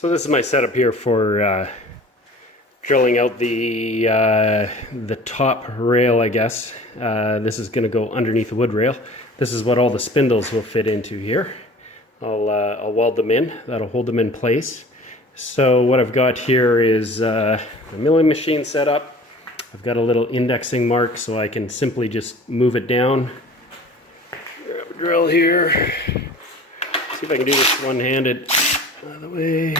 So this is my setup here for drilling out the top rail, I guess. This is going to go underneath the wood rail. This is what all the spindles will fit into here. I'll weld them in. That'll hold them in place. So what I've got here is the milling machine set up. I've got a little indexing mark so I can simply just move it down. Grab a drill here. See if I can do this one-handed. Out of the way.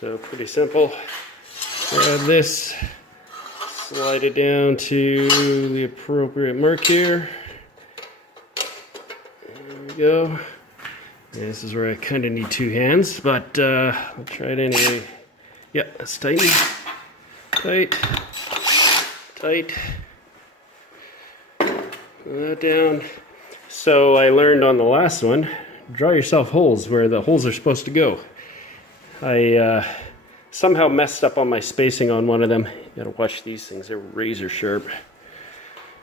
So pretty simple. Grab this, slide it down to the appropriate mark here. There we go. This is where I kind of need two hands, but I'll try it anyway. Yeah, that's tight. Tight. Tight. Put that down. So I learned on the last one, draw yourself holes where the holes are supposed to go. I somehow messed up on my spacing on one of them. You gotta watch these things, they're razor sharp.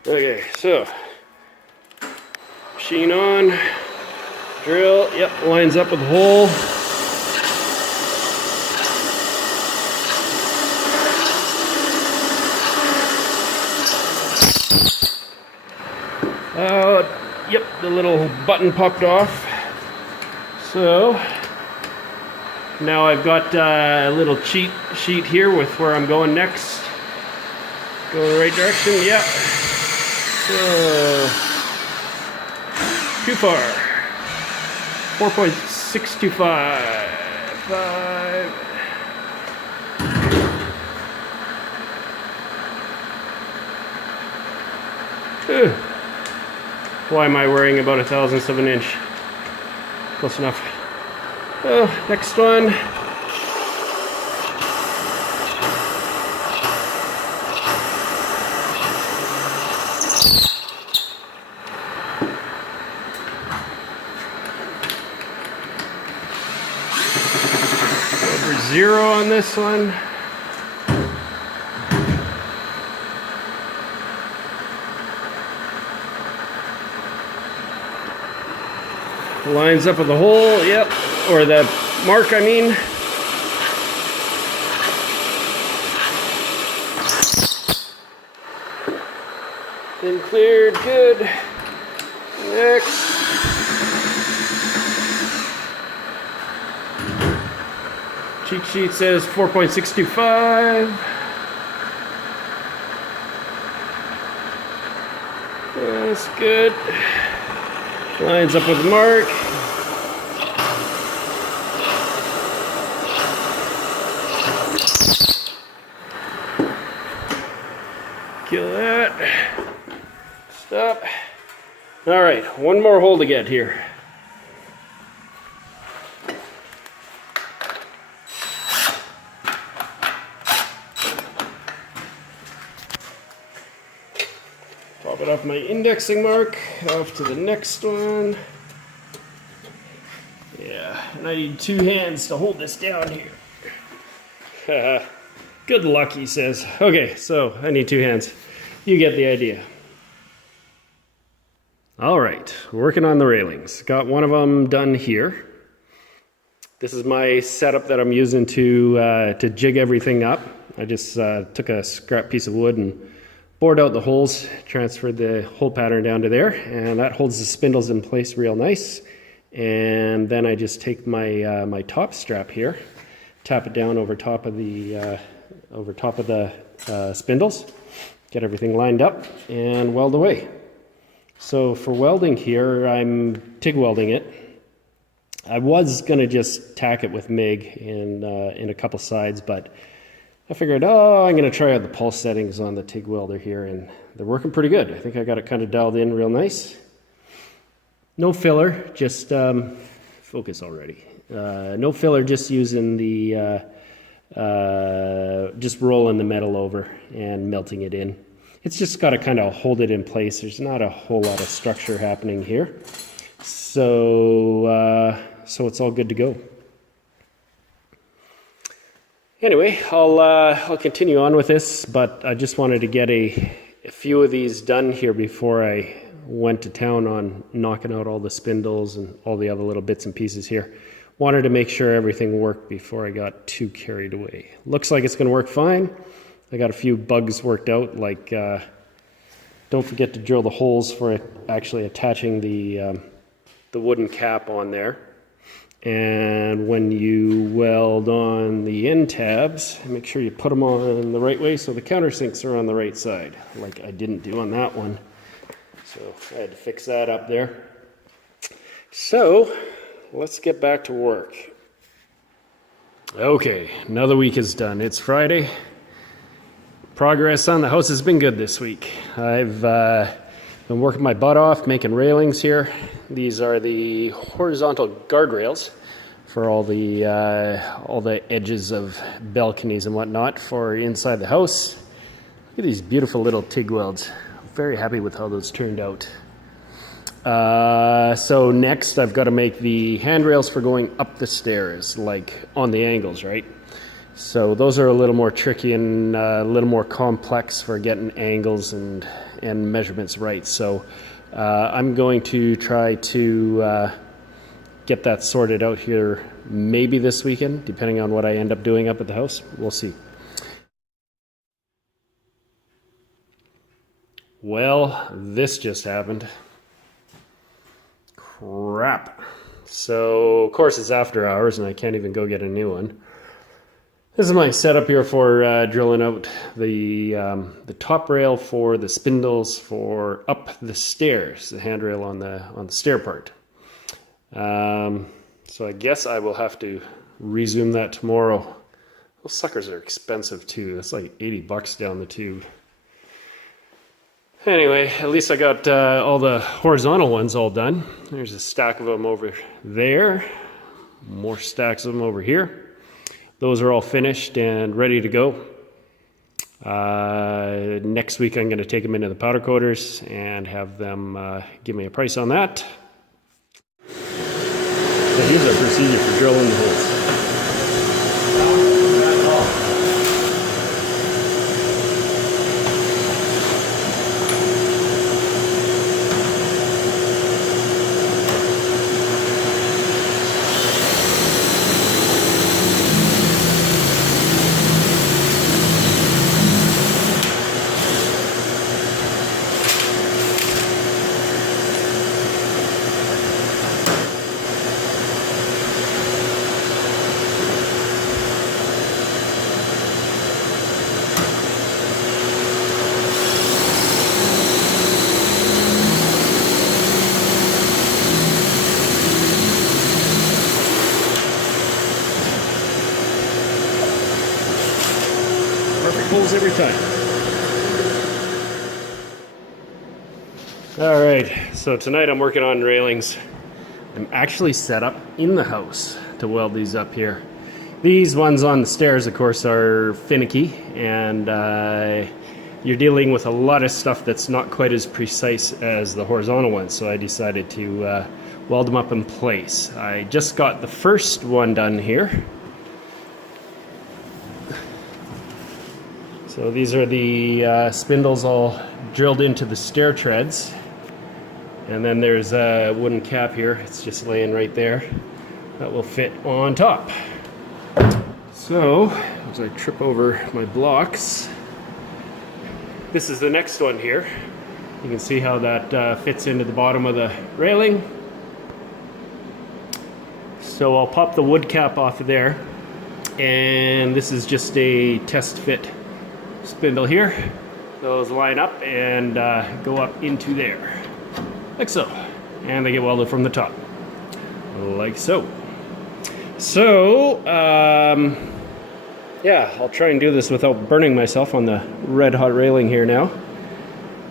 Okay, so machine on, drill, yep, lines up with the hole. Yep, the little button popped off. So now I've got a little cheat sheet here with where I'm going next. Go in the right direction, yep. So too far. 4.625. 5. Why am I worrying about 1/1000th of an inch? Close enough. Oh, next one. Over 0 on this one. Lines up with the hole, yep, or the mark, I mean. Been cleared, good. Next. Cheat sheet says 4.625. That's good. Lines up with the mark. Kill that. Stop. All right, one more hole to get here. Pop it off my indexing mark, off to the next one. Yeah, and I need two hands to hold this down here. Good luck, he says. Okay, so I need two hands. You get the idea. All right, working on the railings. Got one of them done here. This is my setup that I'm using to jig everything up. I just took a scrap piece of wood and bored out the holes, transferred the hole pattern down to there, and that holds the spindles in place real nice. And then I just take my my top strap here, tap it down over top of the spindles, get everything lined up, and weld away. So for welding here, I'm TIG welding it. I was gonna just tack it with MIG in a couple sides, but I figured, oh, I'm going to try out the pulse settings on the TIG welder here, and they're working pretty good. I think I got it kind of dialed in real nice. No filler, just focus already. No filler, just using the, just rolling the metal over and melting it in. It's just got to kind of hold it in place. There's not a whole lot of structure happening here. So, so it's all good to go. Anyway, I'll continue on with this, but I just wanted to get a few of these done here before I went to town on knocking out all the spindles and all the other little bits and pieces here. Wanted to make sure everything worked before I got too carried away. Looks like it's going to work fine. I got a few bugs worked out, like don't forget to drill the holes for actually attaching the wooden cap on there. And when you weld on the end tabs, make sure you put them on the right way so the countersinks are on the right side, like I didn't do on that one. So I had to fix that up there. So let's get back to work. Okay, another week is done. It's Friday. Progress on the house has been good this week. I've been working my butt off making railings here. These are the horizontal guardrails for all the edges of balconies and whatnot for inside the house. Look at these beautiful little TIG welds. I'm very happy with how those turned out. So next I've got to make the handrails for going up the stairs, like on the angles, right? So those are a little more tricky and a little more complex for getting angles and measurements right. So I'm going to try to get that sorted out here maybe this weekend, depending on what I end up doing up at the house. We'll see. Well, this just happened. Crap. So, of course, it's after hours and I can't even go get a new one. This is my setup here for drilling out the top rail for the spindles for up the stairs, the handrail on the stair part. So I guess I will have to resume that tomorrow. Those suckers are expensive too. It's like $80 down the tube. Anyway, at least I got all the horizontal ones all done. There's a stack of them over there. More stacks of them over here. Those are all finished and ready to go. Next week I'm going to take them into the powder coaters and have them give me a price on that. So here's our procedure for drilling the holes. Perfect holes every time. All right, so tonight I'm working on railings. I'm actually set up in the house to weld these up here. These ones on the stairs, of course, are finicky, and you're dealing with a lot of stuff that's not quite as precise as the horizontal ones, so I decided to weld them up in place. I just got the first one done here. So these are the spindles all drilled into the stair treads. And then there's a wooden cap here. It's just laying right there. That will fit on top. So, as I trip over my blocks, this is the next one here. You can see how that fits into the bottom of the railing. So I'll pop the wood cap off of there. And this is just a test fit spindle here. Those line up and go up into there, like so, and they get welded from the top, like so. So, yeah, I'll try and do this without burning myself on the red hot railing here now,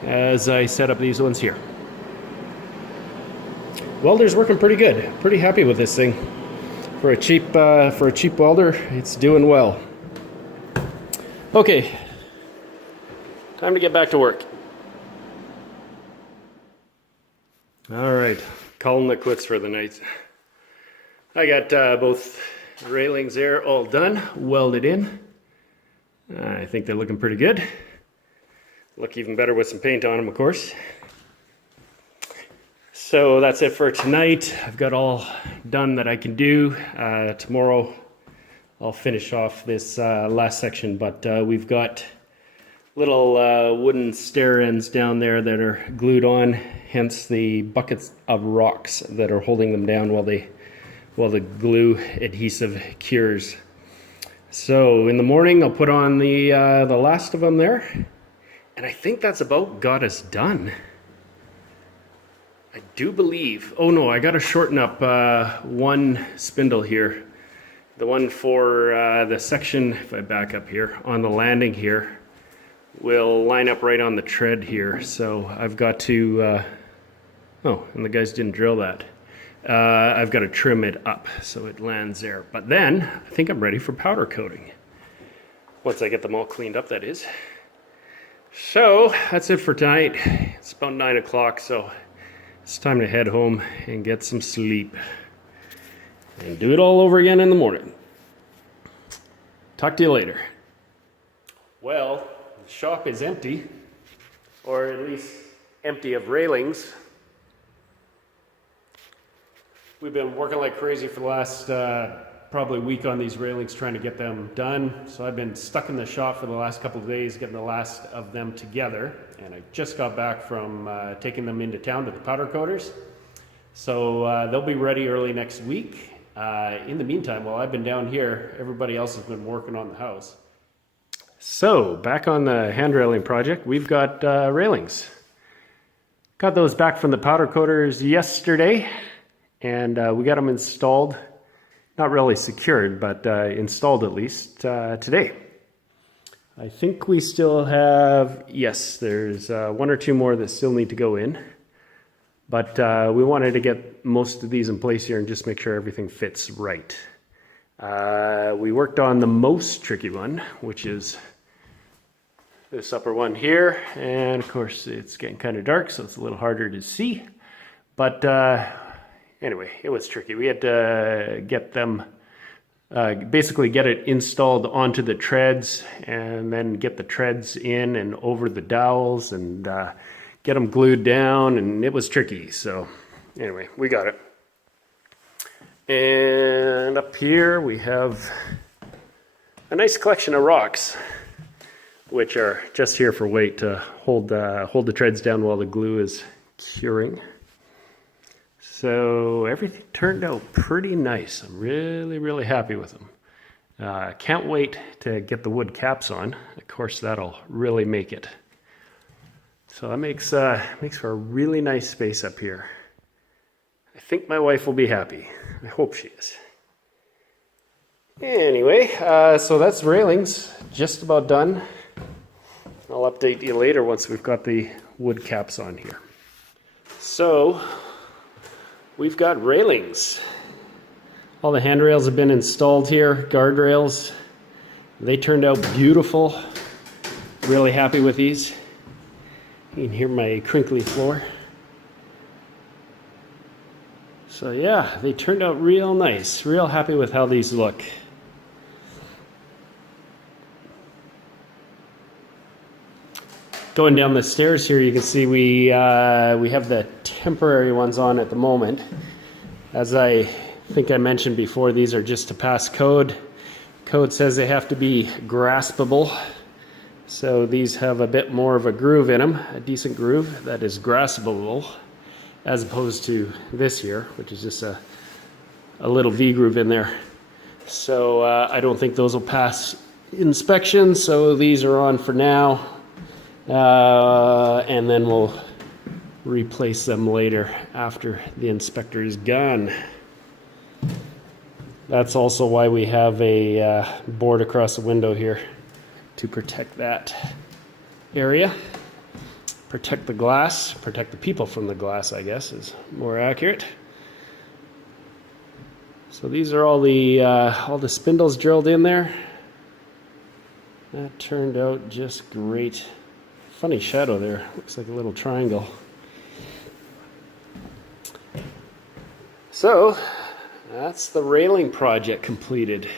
as I set up these ones here. Welder's working pretty good. Pretty happy with this thing. For a cheap welder, it's doing well. Okay. Time to get back to work. All right, calling the quits for the night. I got both railings there all done, welded in. I think they're looking pretty good. Look even better with some paint on them, of course. So that's it for tonight. I've got all done that I can do. Tomorrow I'll finish off this last section, but we've got little wooden stair ends down there that are glued on, hence the buckets of rocks that are holding them down while the glue adhesive cures. So in the morning I'll put on the last of them there, and I think that's about got us done. I do believe, oh no, I got to shorten up one spindle here. The one for the section, if I back up here, on the landing here, will line up right on the tread here. So I've got to, oh, and the guys didn't drill that. I've got to trim it up so it lands there. But then I think I'm ready for powder coating. Once I get them all cleaned up, that is. So that's it for tonight. It's about 9 o'clock, so it's time to head home and get some sleep. And do it all over again in the morning. Talk to you later. Well, the shop is empty, or at least empty of railings. We've been working like crazy for the last probably week on these railings trying to get them done. So I've been stuck in the shop for the last couple of days getting the last of them together. And I just got back from taking them into town to the powder coaters. So they'll be ready early next week. In the meantime, while I've been down here, everybody else has been working on the house. So back on the hand railing project, we've got railings. Got those back from the powder coaters yesterday. And we got them installed, not really secured, but installed at least today. I think we still have, yes, there's one or two more that still need to go in. But we wanted to get most of these in place here and just make sure everything fits right. We worked on the most tricky one, which is this upper one here. And of course, it's getting kind of dark, so it's a little harder to see. But anyway, it was tricky. We had to get them, basically get it installed onto the treads and then get the treads in and over the dowels and get them glued down, and it was tricky. So anyway, we got it. And up here we have a nice collection of rocks, which are just here for weight to hold the treads down while the glue is curing. So everything turned out pretty nice. I'm really, really happy with them. Can't wait to get the wood caps on. Of course, that'll really make it. So that makes for a really nice space up here. I think my wife will be happy. I hope she is. Anyway, so that's railings, just about done. I'll update you later once we've got the wood caps on here. So we've got railings. All the handrails have been installed here, guardrails. They turned out beautiful. Really happy with these. You can hear my crinkly floor. So yeah, they turned out real nice. Real happy with how these look. Going down the stairs here, you can see we have the temporary ones on at the moment. As I think I mentioned before, these are just to pass code. Code says they have to be graspable. So these have a bit more of a groove in them, a decent groove that is graspable, as opposed to this here, which is just a little V groove in there. So I don't think those will pass inspection, so these are on for now. And then we'll replace them later after the inspector is gone. That's also why we have a board across the window here to protect that area. Protect the glass, protect the people from the glass, I guess is more accurate. So these are all the spindles drilled in there. That turned out just great. Funny shadow there, looks like a little triangle. So that's the railing project completed.